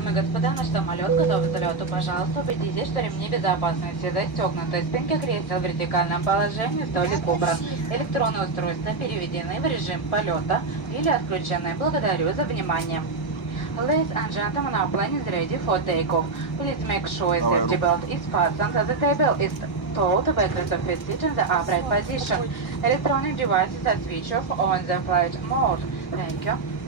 Дамы и господа, наш самолет готов к взлету. Пожалуйста, убедитесь, что ремни безопасности застегнуты. Спинка кресел в вертикальном положении, столик убран. Электронные устройства переведены в режим полета или отключены. Благодарю за внимание. Ladies and gentlemen, our plane is ready for takeoff. Please make sure a safety belt is fastened. The table is told the backrest of its seat in the upright position. Electronic devices are switched off on the flight mode. Thank you.